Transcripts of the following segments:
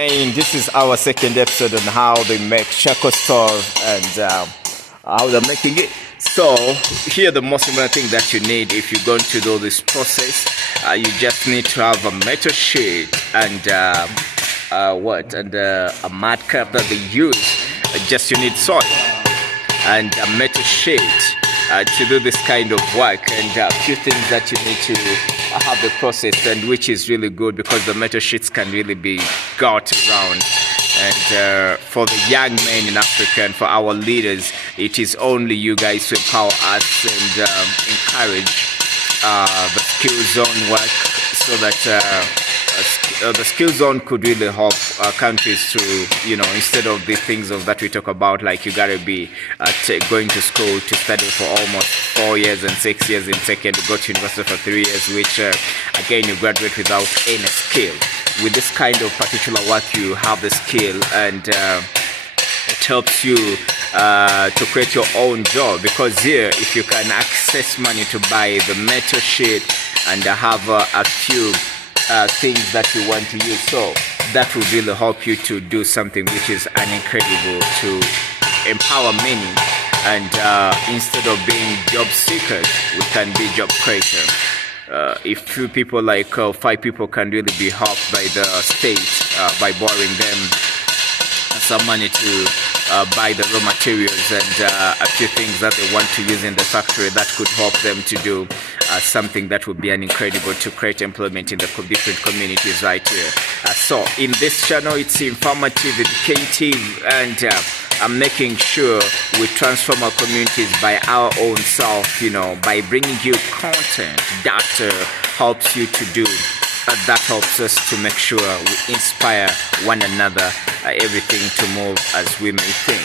And this is our second episode on how they make charcoal stove and how they're making it. So here the most important thing that you need if you're going to do this process, you just need to have a metal sheet and a mud cup that they use. Just you need soil and a metal sheet to do this kind of work, and a few things that you need to have the process, and which is really good because the metal sheets can really be got around. And for the young men in Africa and for our leaders, it is only you guys to empower us and encourage the skill zone work, so that the skill zone could really help countries to, instead of the things of that we talk about, like you gotta be going to school to study for almost 4 years and 6 years in second, you go to university for 3 years, which again you graduate without any skill. With this kind of particular work, you have the skill, and it helps you to create your own job, because here if you can access money to buy the metal sheet and have a few things that you want to use, so that will really help you to do something which is incredible to empower many, and instead of being job seekers, we can be job creators. If few people, like 5 people, can really be helped by the state by borrowing them some money to buy the raw materials and a few things that they want to use in the factory, that could help them to do something that would be incredible to create employment in the different communities right here. So in this channel, it's informative, educative, and I'm making sure we transform our communities by our own self, by bringing you content that helps you to do. That helps us to make sure we inspire one another, everything to move as we may think.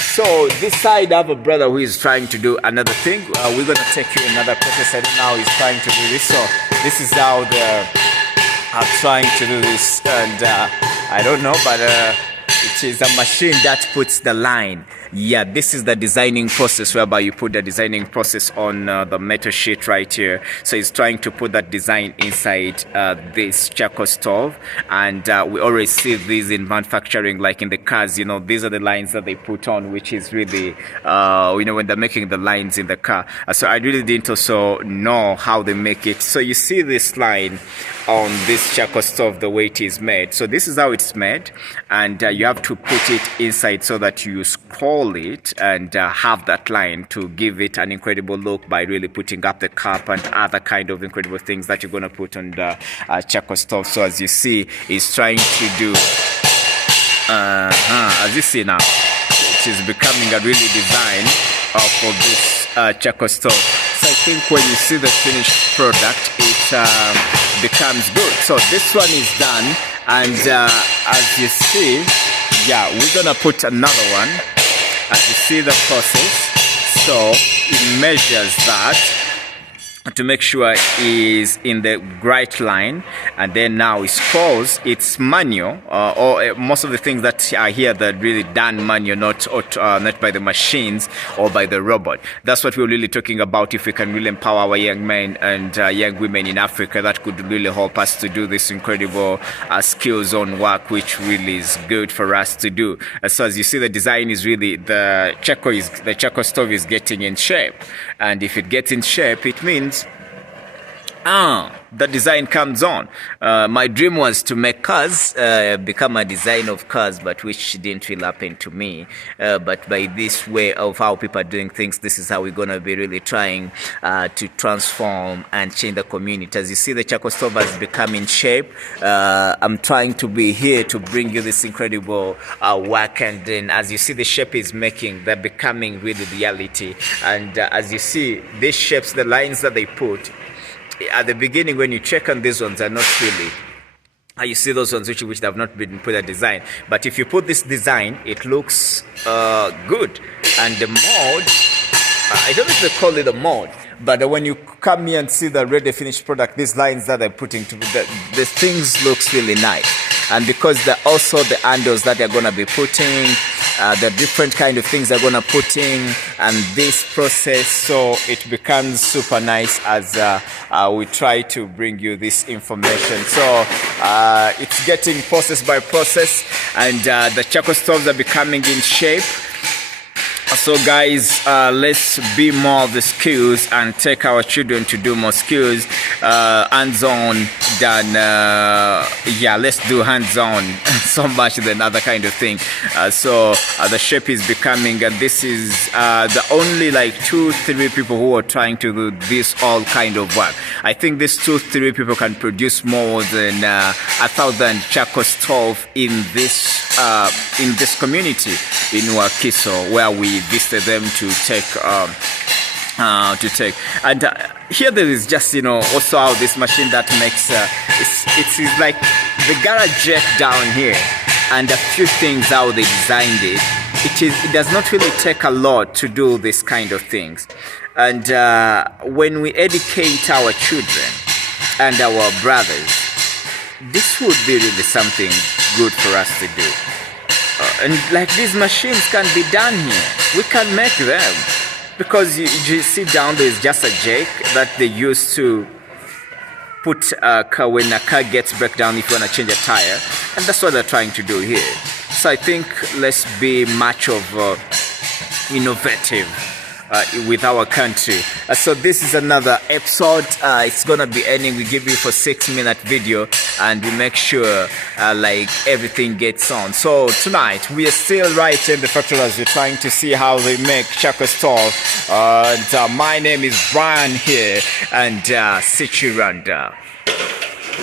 So this side I have a brother who is trying to do another thing. We're going to take you another process. I don't know how he's trying to do this. So this is how they're trying to do this. And I don't know, but it is a machine that puts the line. Yeah, this is the designing process, whereby you put the designing process on the metal sheet right here. So he's trying to put that design inside this charcoal stove, and we always see these in manufacturing, like in the cars. These are the lines that they put on, which is really when they're making the lines in the car. So I really didn't also know how they make it. So you see this line on this charcoal stove, the way it is made. So this is how it's made, and you have to put it inside so that you scroll it and have that line to give it an incredible look by really putting up the cup and other kind of incredible things that you're going to put on the charcoal stove. So as you see, it's trying to do as you see now, it is becoming a really design for this charcoal stove. So I think when you see the finished product, it becomes good. So this one is done, and as you see, yeah, we're gonna put another one. As you see the process, so it measures that to make sure it is in the right line, and then now it scrolls. It's manual, or most of the things that are here that really done manual, not by the machines or by the robot. That's what we're really talking about. If we can really empower our young men and young women in Africa, that could really help us to do this incredible skill zone work, which really is good for us to do. So as you see, the design is really, the charcoal stove is getting in shape, and if it gets in shape, it means the design comes on. My dream was to make cars, become a designer of cars, but which didn't really happen to me. But by this way of how people are doing things, this is how we're going to be really trying to transform and change the community. As you see, the charcoal stove has become in shape. I'm trying to be here to bring you this incredible work, and then as you see, the shape is making, they're becoming really reality. And as you see, these shapes, the lines that they put, at the beginning, when you check on these ones, are not really. You see those ones which have not been put a design. But if you put this design, it looks good. And the mold, I don't know if they call it a mold, but when you come here and see the ready finished product, these lines that they're putting to the things looks really nice. And because they're also the handles that they're going to be putting, the different kind of things they're gonna put in, and this process, so it becomes super nice as we try to bring you this information. So it's getting process by process, and the charcoal stoves are becoming in shape. So guys, let's be more of the skills and take our children to do more skills, hands-on than yeah, let's do hands-on so much than other kind of thing. So the shape is becoming, and this is the only like 2-3 people who are trying to do this all kind of work. I think these 2-3 people can produce more than 1,000 charcoal stove in this community in Wakiso, where we visited them to take and here there is just, you know, also how this machine that makes it's like the garage jet down here, and a few things how they designed it. It does not really take a lot to do this kind of things, and when we educate our children and our brothers, this would be really something good for us to do. And like these machines can be done here. We can make them, because you see down there is just a jack that they use to put a car when a car gets break down if you want to change a tire, and that's what they're trying to do here. So I think let's be much of innovative with our country. So this is another episode. It's gonna be ending. We give you for 6-minute video, and we make sure like everything gets on. So tonight we are still right in the factory as we're trying to see how they make charcoal stove. And my name is Brian here, and Sichiranda.